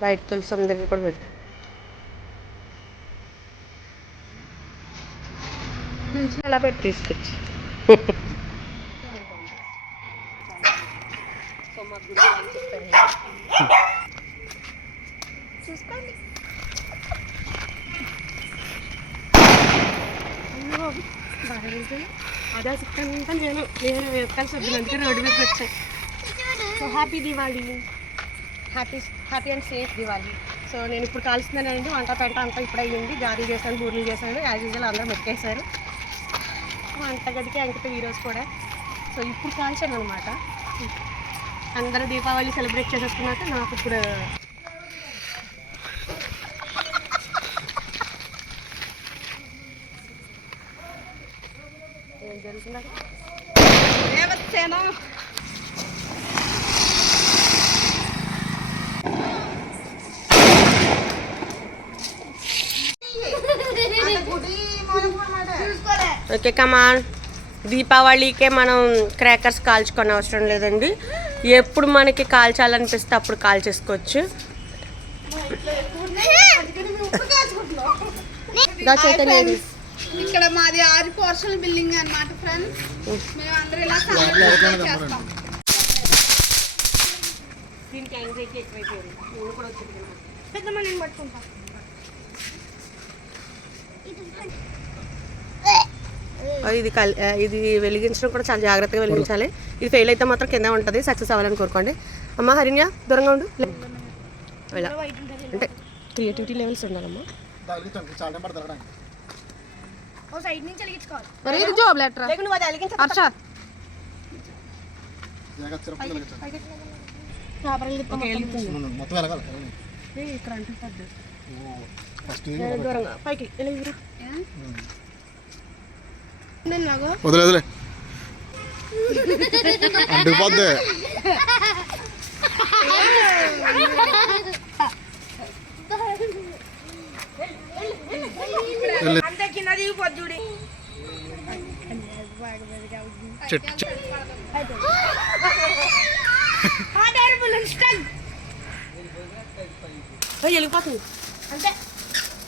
బయట తులసం దగ్గర కూడా పెట్టు అలా పెట్టి తీసుకొచ్చి చూసుకోండి అదే చిక్కంతా నేను నేను ఎత్తాల్సి వద్దు అందుకే రోడ్డు మీద వచ్చాను so happy Diwali happy happy and safe Diwali. So నేను ఇప్పుడు కాల్స్తున్నానండి వంట పెంట అంతా ఇప్పుడు అయ్యింది. గారీ చేశాను బూర్లు చేశాను. యాజ్ యూజువల్ అందరూ మెక్కేశారు. వంటగదికి అంకితం ఈరోజు కూడా. సో ఇప్పుడు కాల్చాను అనమాట అందరూ దీపావళి సెలబ్రేట్ చేసేసుకున్నాక నాకు ఇప్పుడు ఏం జరుగుతుందా ఓకే కమాన్ దీపావళికే మనం క్రాకర్స్ కాల్చుకొని అవసరం లేదండి. ఎప్పుడు మనకి కాల్చాలనిపిస్తే అప్పుడు కాల్ చేసుకోవచ్చు దా చైతన్య ఇక్కడ మాది ఆరు పోర్షన్ల బిల్డింగ్ అన్నమాట ఫ్రెండ్స్ మేము అందరూ ఇలా చేస్తాం. దీనికి యాంగ్జైటీ ఎక్కువైపోయింది. నేను కూడా వచ్చింది పెద్దమ్మ నేను పట్టుకుంటా. ఇది కల్ ఇది వెలిగించడం కూడా చాలా జాగ్రత్తగా వెలిగించాలి. ఇది ఫెయిల్ అయితే మాత్రం కింద ఉంటుంది సక్సెస్ అవ్వాలని కోరుకోండి. అమ్మ హరిణ్య దూరంగా ఉండు. ఇలా అంటే క్రియేటివిటీ లెవెల్స్ ఉండాలమ్మా జాబ్ లెటర్ హర్ష. పైకి. వదిలే వదిలే. అంటుకుపోద్ది. చెట్టు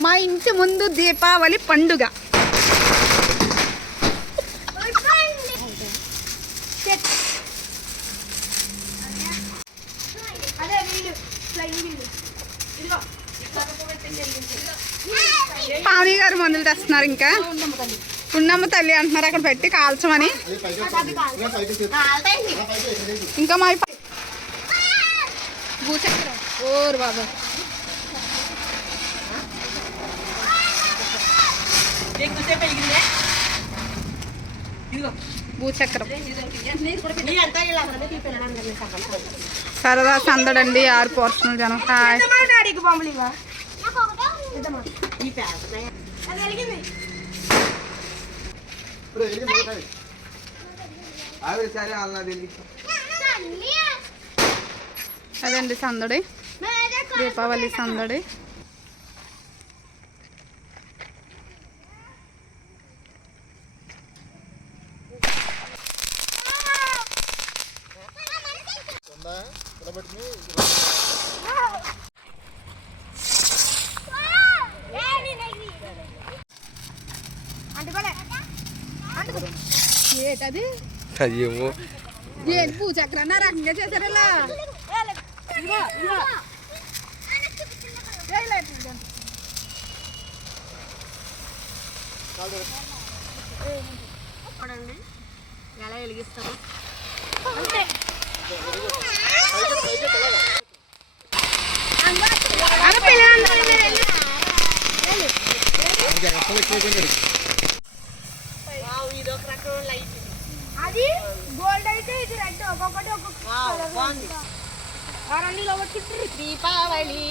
మా ఇంటి ముందు దీపావళి పండుగ. పావని గారు మందులు తెస్తున్నారు ఇంకా. పున్నమ్మ తల్లి అంటున్నారు అక్కడ పెట్టి కాల్చమని. ఇంకా మా భూచక్ర. ఓరు బాబా. ఎక్కువసేపు భూచక్రం. సరదా సందడండి ఆరు పోర్షన్లు జనం. హాయ్. అదండి సందడి. దీపావళి సందడి. ఏటది? అయ్యేమో. ఏంటి భూచక్రాన్ని ఆ రకంగా చేశారు ఇలా ఎలా లైట్ అది గోల్డ్ అయితే ఇది రెడ్ ఒక్కొక్కటి ఒక్కొక్క వావ్, బాగుంది రెండులో ఒకటి Deepavali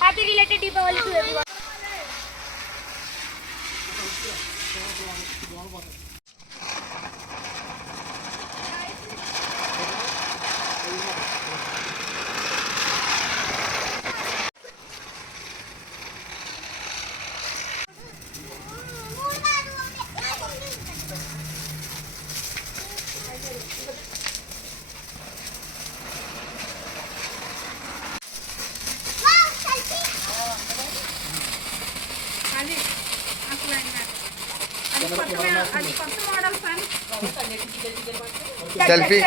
happy related Deepavali to everyone selfie